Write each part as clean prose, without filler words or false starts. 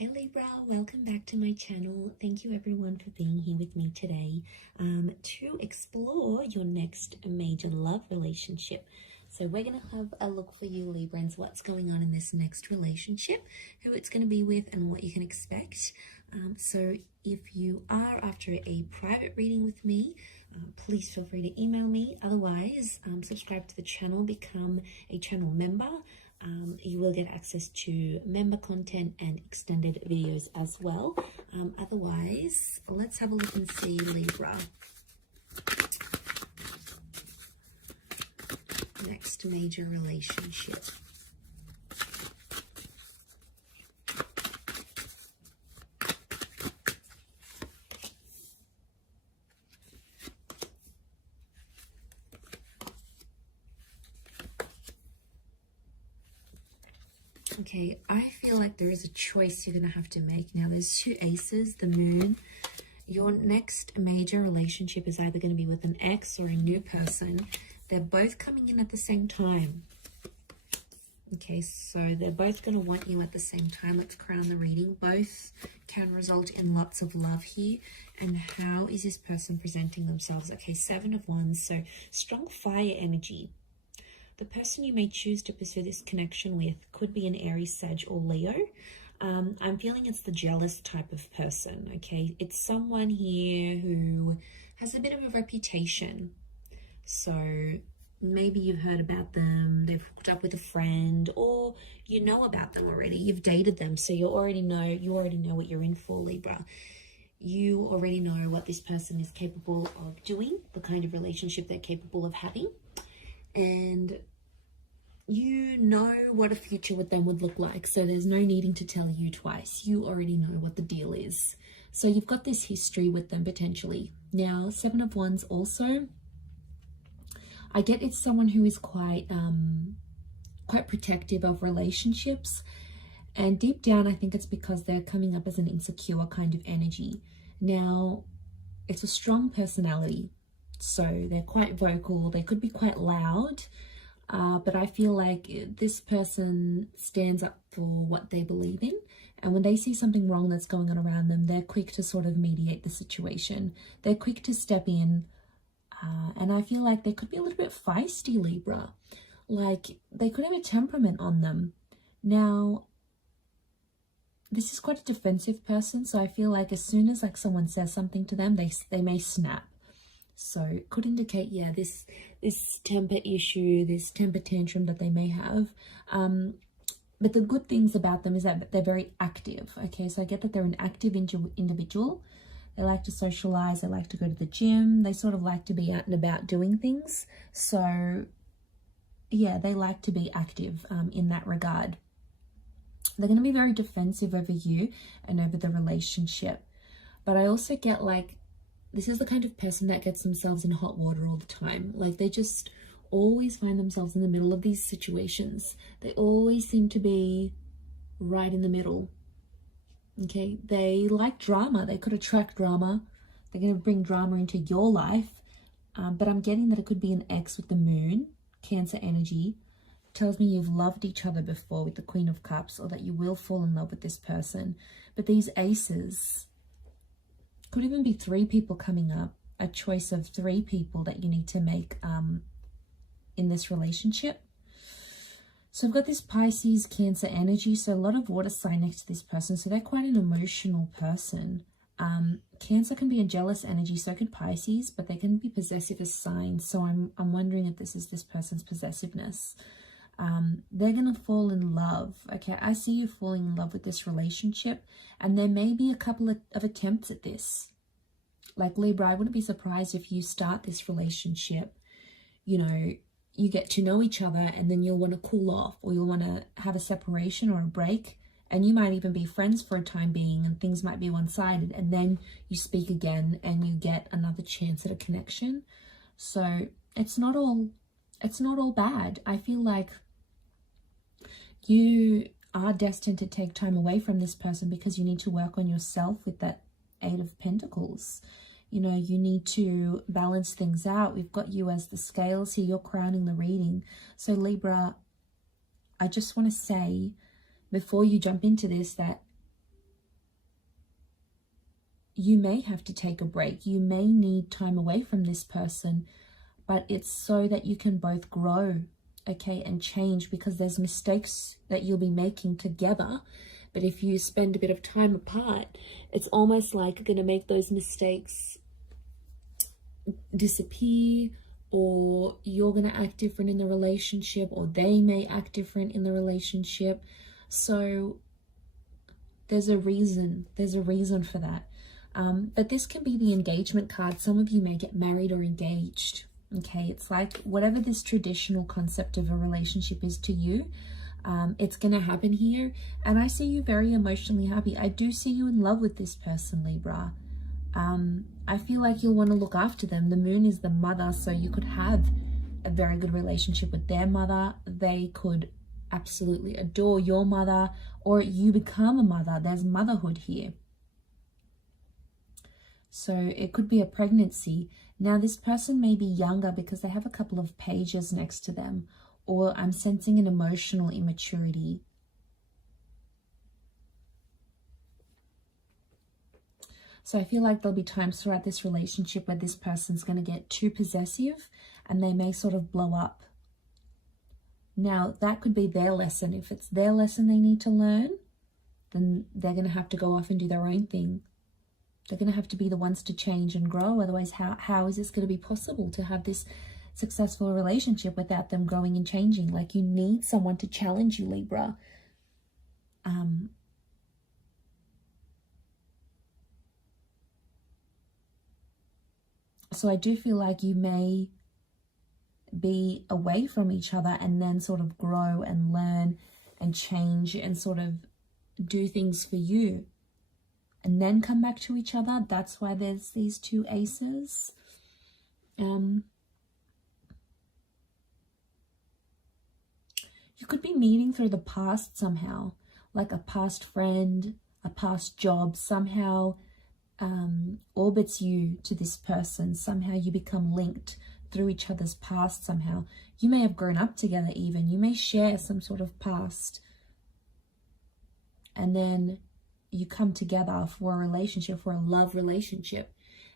Hey Libra, welcome back to my channel. Thank you everyone for being here with me today to explore your next major love relationship. So we're going to have a look for you Librans, what's going on in this next relationship, who it's going to be with and what you can expect. So if you are after a private reading with me, please feel free to email me. Otherwise, subscribe to the channel, become a channel member. You will get access to member content and extended videos as well. Otherwise, let's have a look and see Libra. Next major relationship. Okay, I feel like there is a choice you're going to have to make. Now, there's two aces, the moon. Your next major relationship is either going to be with an ex or a new person. They're both coming in at the same time. Okay, so they're both going to want you at the same time. Let's crown the reading. Both can result in lots of love here. And how is this person presenting themselves? Okay, 7 of Wands, so strong fire energy. The person you may choose to pursue this connection with could be an Aries, Sag, or Leo. I'm feeling it's the jealous type of person, okay? It's someone here who has a bit of a reputation. So maybe you've heard about them, they've hooked up with a friend, or you know about them already. You've dated them, so you already know what you're in for, Libra. You already know what this person is capable of doing, the kind of relationship they're capable of having. And you know what a future with them would look like, so there's no needing to tell you twice. You already know what the deal is. So you've got this history with them potentially. Now, 7 of Wands also, I get it's someone who is quite protective of relationships, and deep down I think it's because they're coming up as an insecure kind of energy. Now, it's a strong personality, so they're quite vocal, they could be quite loud, but I feel like this person stands up for what they believe in, and when they see something wrong that's going on around them, they're quick to sort of mediate the situation. They're quick to step in, and I feel like they could be a little bit feisty, Libra. Like, they could have a temperament on them. Now, this is quite a defensive person, so I feel like as soon as like someone says something to them, they may snap. So it could indicate, yeah, this temper issue, this temper tantrum that they may have. But the good things about them is that they're very active. Okay, so I get that they're an active individual. They like to socialize. They like to go to the gym. They sort of like to be out and about doing things. So yeah, they like to be active in that regard. They're going to be very defensive over you and over the relationship. But I also get like, this is the kind of person that gets themselves in hot water all the time. Like, they just always find themselves in the middle of these situations. They always seem to be right in the middle. Okay, they like drama. They could attract drama. They're going to bring drama into your life. But I'm getting that it could be an ex with the moon, Cancer energy. Tells me you've loved each other before with the Queen of Cups, or that you will fall in love with this person. But these aces could even be 3 people coming up, a choice of 3 people that you need to make in this relationship. So I've got this Pisces, Cancer energy, so a lot of water sign next to this person, so they're quite an emotional person. Cancer can be a jealous energy, so could Pisces, but they can be possessive as signs, so I'm wondering if this is this person's possessiveness. They're going to fall in love. Okay, I see you falling in love with this relationship, and there may be a couple of attempts at this. Like, Libra, I wouldn't be surprised if you start this relationship, you know, you get to know each other, and then you'll want to cool off, or you'll want to have a separation or a break, and you might even be friends for a time being, and things might be one-sided, and then you speak again and you get another chance at a connection. So it's not all bad. I feel like you are destined to take time away from this person because you need to work on yourself with that 8 of Pentacles. You know, you need to balance things out. We've got you as the scales here. You're crowning the reading. So Libra, I just want to say before you jump into this that you may have to take a break. You may need time away from this person, but it's so that you can both grow, okay, and change, because there's mistakes that you'll be making together. But if you spend a bit of time apart, it's almost like you're going to make those mistakes disappear, or you're going to act different in the relationship, or they may act different in the relationship. So there's a reason for that. But this can be the engagement card. Some of you may get married or engaged. Okay, it's like whatever this traditional concept of a relationship is to you, it's going to happen here. And I see you very emotionally happy. I do see you in love with this person, Libra. I feel like you'll want to look after them. The moon is the mother, so you could have a very good relationship with their mother. They could absolutely adore your mother, or you become a mother. There's motherhood here. So it could be a pregnancy. Now this person may be younger because they have a couple of pages next to them, or I'm sensing an emotional immaturity. So I feel like there'll be times throughout this relationship where this person's going to get too possessive and they may sort of blow up. Now that could be their lesson. If it's their lesson they need to learn, then they're going to have to go off and do their own thing. They're going to have to be the ones to change and grow. Otherwise, how is this going to be possible to have this successful relationship without them growing and changing? Like, you need someone to challenge you, Libra. So I do feel like you may be away from each other and then sort of grow and learn and change and sort of do things for you, and then come back to each other. That's why there's these two aces. You could be meeting through the past somehow, like a past friend, a past job, somehow orbits you to this person. Somehow you become linked through each other's past somehow. You may have grown up together even. You may share some sort of past. And then you come together for a relationship, for a love relationship.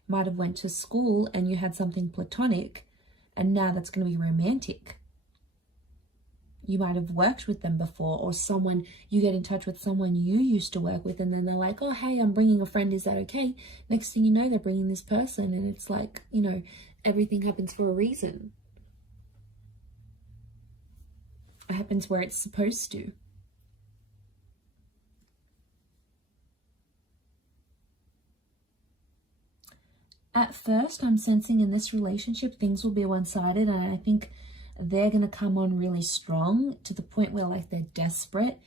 Might have went to school and you had something platonic, and now that's going to be romantic. You might have worked with them before, or someone, you get in touch with someone you used to work with, and then they're like, oh, hey, I'm bringing a friend, is that okay? Next thing you know, they're bringing this person, and it's like, you know, everything happens for a reason. It happens where it's supposed to. At first, I'm sensing in this relationship, things will be one-sided, and I think they're going to come on really strong to the point where like they're desperate,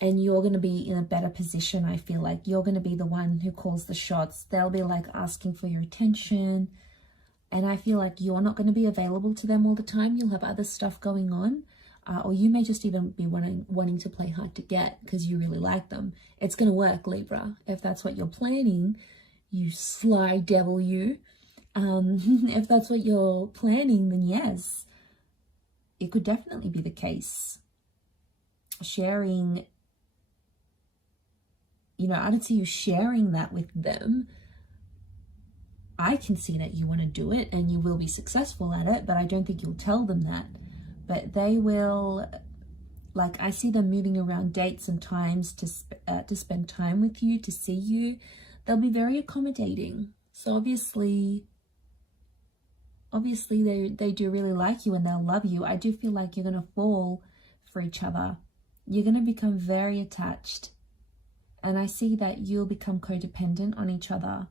and you're going to be in a better position. I feel like you're going to be the one who calls the shots. They'll be like asking for your attention, and I feel like you're not going to be available to them all the time. You'll have other stuff going on, or you may just even be wanting to play hard to get because you really like them. It's going to work, Libra, if that's what you're planning. You sly devil, you. If that's what you're planning, then yes, it could definitely be the case. Sharing, you know, I don't see you sharing that with them. I can see that you want to do it and you will be successful at it, but I don't think you'll tell them that. But they will, like, I see them moving around dates and times to spend time with you, to see you. They'll be very accommodating. So obviously they do really like you and they'll love you. I do feel like you're going to fall for each other. You're going to become very attached. And I see that you'll become codependent on each other.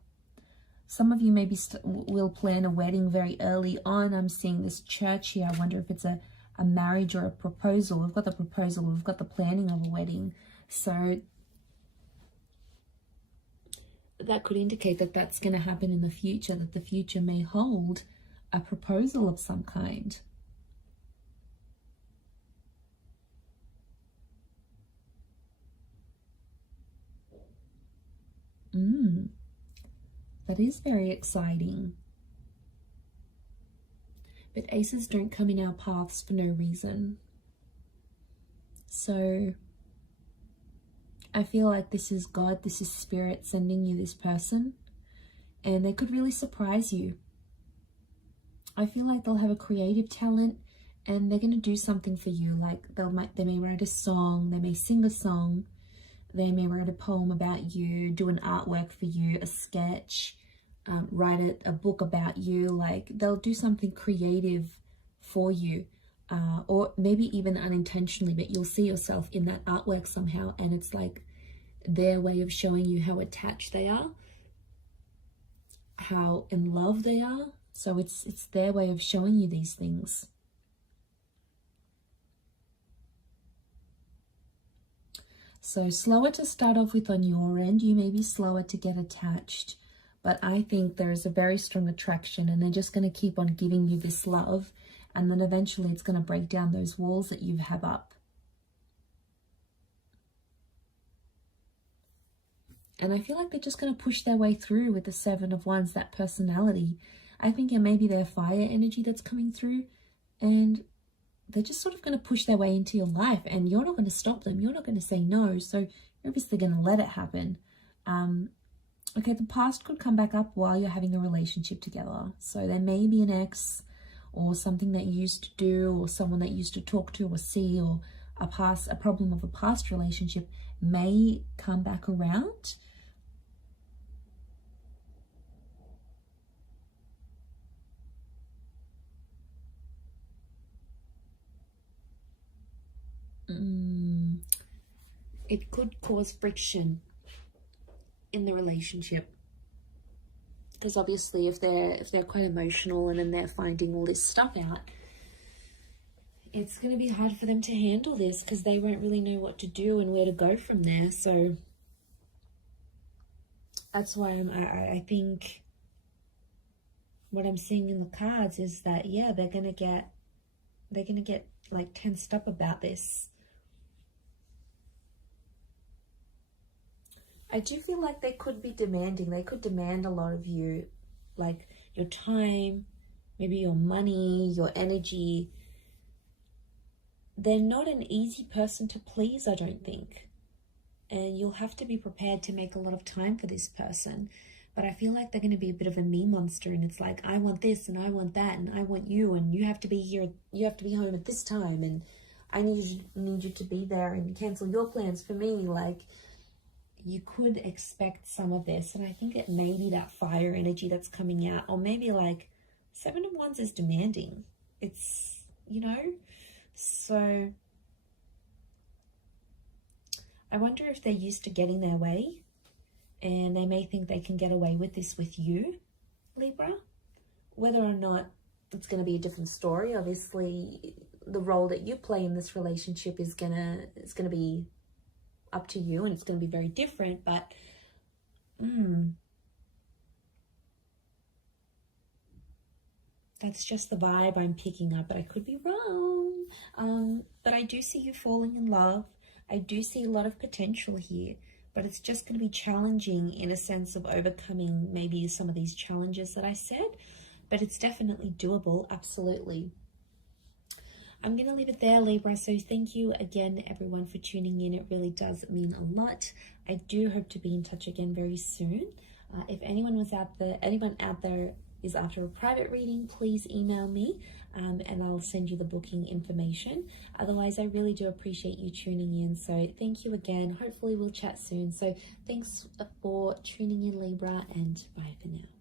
Some of you maybe will plan a wedding very early on. I'm seeing this church here. I wonder if it's a marriage or a proposal. We've got the proposal. We've got the planning of a wedding. So that could indicate that that's going to happen in the future, that the future may hold a proposal of some kind. That is very exciting. But aces don't come in our paths for no reason. So I feel like this is God, this is Spirit sending you this person. and they could really surprise you. I feel like they'll have a creative talent and they're going to do something for you. Like they may write a song, they may sing a song, they may write a poem about you, do an artwork for you, a sketch, write a book about you. Like they'll do something creative for you, or maybe even unintentionally, but you'll see yourself in that artwork somehow, and it's like their way of showing you how attached they are, how in love they are. So it's their way of showing you these things. So slower to start off with on your end. You may be slower to get attached, but I think there is a very strong attraction, and they're just going to keep on giving you this love, and then eventually it's going to break down those walls that you have up. And I feel like they're just going to push their way through with the Seven of Wands, that personality. I think it may be their fire energy that's coming through, and they're just sort of going to push their way into your life, and you're not going to stop them. You're not going to say no. So you're obviously going to let it happen. Okay, the past could come back up while you're having a relationship together. So there may be an ex, or something that you used to do, or someone that you used to talk to or see, or a problem of a past relationship may come back around. It could cause friction in the relationship, because obviously if they're quite emotional and then they're finding all this stuff out, it's going to be hard for them to handle this, because they won't really know what to do and where to go from there. So that's why I think what I'm seeing in the cards is that, yeah, they're gonna get like tensed up about this. I do feel like they could be demanding. They could demand a lot of you, like your time, maybe your money, your energy. They're not an easy person to please, I don't think. And you'll have to be prepared to make a lot of time for this person. But I feel like they're going to be a bit of a me monster, and it's like, I want this and I want that and I want you, and you have to be here, you have to be home at this time, and I need you to be there and cancel your plans for me. Like, you could expect some of this, and I think it may be that fire energy that's coming out, or maybe like Seven of Wands is demanding. It's, you know, so I wonder if they're used to getting their way, and they may think they can get away with this with you, Libra. Whether or not it's going to be a different story. Obviously, the role that you play in this relationship is gonna be up to you, and it's going to be very different, but that's just the vibe I'm picking up, but I could be wrong. But I do see you falling in love. I do see a lot of potential here, but it's just going to be challenging in a sense of overcoming maybe some of these challenges that I said, but it's definitely doable, absolutely. I'm going to leave it there, Libra. So thank you again, everyone, for tuning in. It really does mean a lot. I do hope to be in touch again very soon. If anyone out there is after a private reading, please email me, and I'll send you the booking information. Otherwise, I really do appreciate you tuning in. So thank you again. Hopefully we'll chat soon. So thanks for tuning in, Libra, and bye for now.